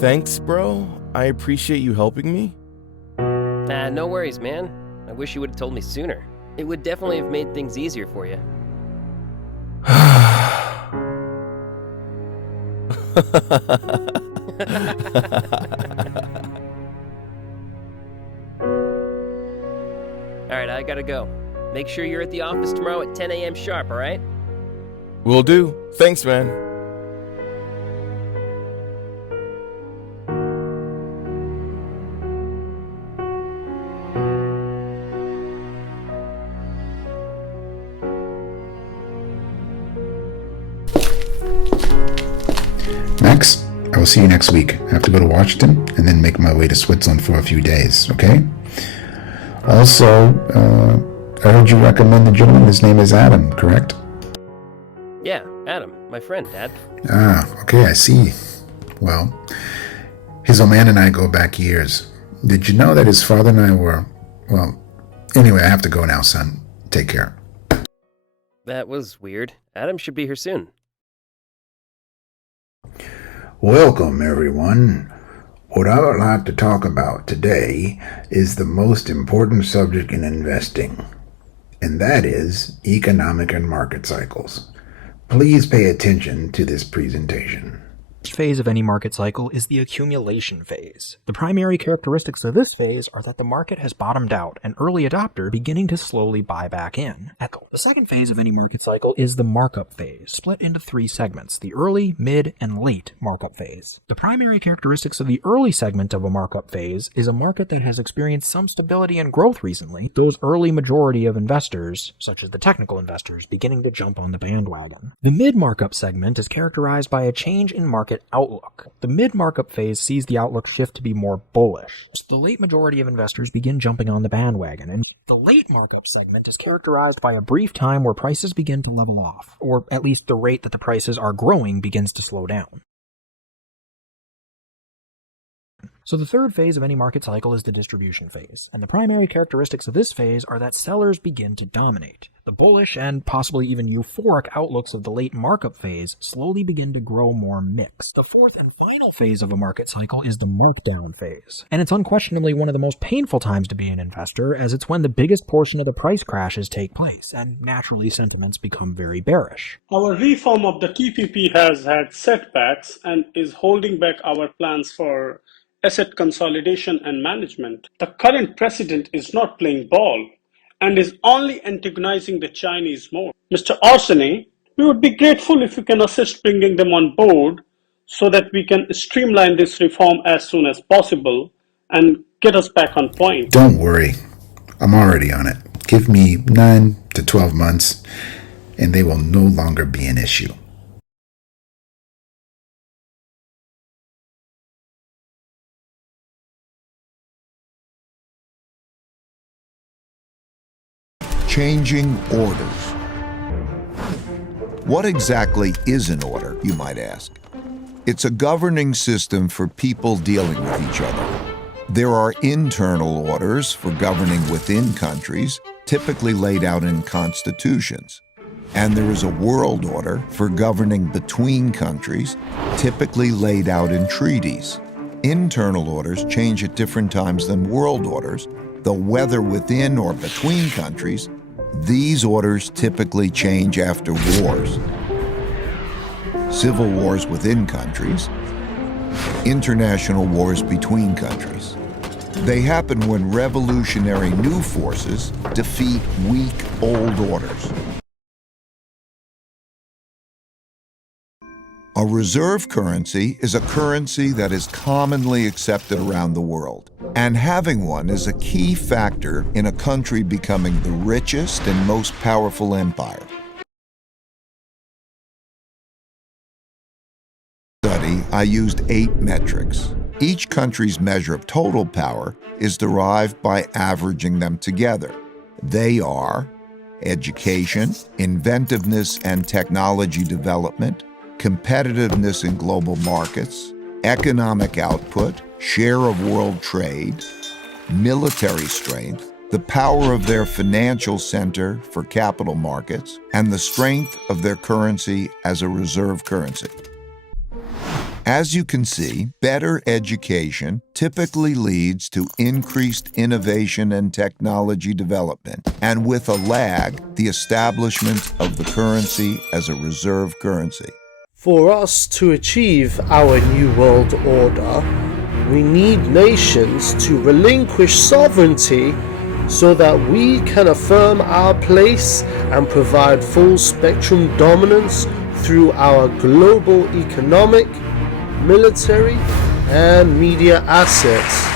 Thanks, bro. I appreciate you helping me. Nah, no worries, man. I wish you would have told me sooner. It would definitely have made things easier for you. Alright, I gotta go. Make sure you're at the office tomorrow at 10 a.m. sharp, alright? Will do. Thanks, man. Max, I will see you next week. I have to go to Washington and then make my way to Switzerland for a few days, okay? Also, I heard you recommend the gentleman. His name is Adam, correct? Yeah, Adam, my friend, Dad. Ah, okay, I see. Well, his old man and I go back years. Did you know that his father and I were... Well, anyway, I have to go now, son. Take care. That was weird. Adam should be here soon. Welcome, everyone. What I would like to talk about today is the most important subject in investing, and that is economic and market cycles. Please pay attention to this presentation. The first phase of any market cycle is the accumulation phase. The primary characteristics of this phase are that the market has bottomed out, an early adopter beginning to slowly buy back in. The second phase of any market cycle is the markup phase, split into three segments, the early, mid, and late markup phase. The primary characteristics of the early segment of a markup phase is a market that has experienced some stability and growth recently, those early majority of investors, such as the technical investors, beginning to jump on the bandwagon. The mid markup segment is characterized by a change in market outlook. The mid-markup phase sees the outlook shift to be more bullish. The late majority of investors begin jumping on the bandwagon, and the late markup segment is characterized by a brief time where prices begin to level off, or at least the rate that the prices are growing begins to slow down. So the third phase of any market cycle is the distribution phase, and the primary characteristics of this phase are that sellers begin to dominate. The bullish and possibly even euphoric outlooks of the late markup phase slowly begin to grow more mixed. The fourth and final phase of a market cycle is the markdown phase, and it's unquestionably one of the most painful times to be an investor, as it's when the biggest portion of the price crashes take place, and naturally sentiments become very bearish. Our reform of the TPP has had setbacks and is holding back our plans for asset consolidation and management. The current president is not playing ball and is only antagonizing the Chinese more. Mr. Orsini, we would be grateful if you can assist bringing them on board so that we can streamline this reform as soon as possible and get us back on point. Don't worry. I'm already on it. Give me 9 to 12 months and they will no longer be an issue. Changing orders. What exactly is an order, you might ask? It's a governing system for people dealing with each other. There are internal orders for governing within countries, typically laid out in constitutions. And there is a world order for governing between countries, typically laid out in treaties. Internal orders change at different times than world orders, though whether within or between countries, these orders typically change after wars. Civil wars within countries, international wars between countries. They happen when revolutionary new forces defeat weak old orders. A reserve currency is a currency that is commonly accepted around the world, and having one is a key factor in a country becoming the richest and most powerful empire. I used 8 metrics. Each country's measure of total power is derived by averaging them together. They are education, inventiveness and technology development, competitiveness in global markets, economic output, share of world trade, military strength, the power of their financial center for capital markets, and the strength of their currency as a reserve currency. As you can see, better education typically leads to increased innovation and technology development, and with a lag, the establishment of the currency as a reserve currency. For us to achieve our new world order, we need nations to relinquish sovereignty so that we can affirm our place and provide full spectrum dominance through our global economic, military, and media assets.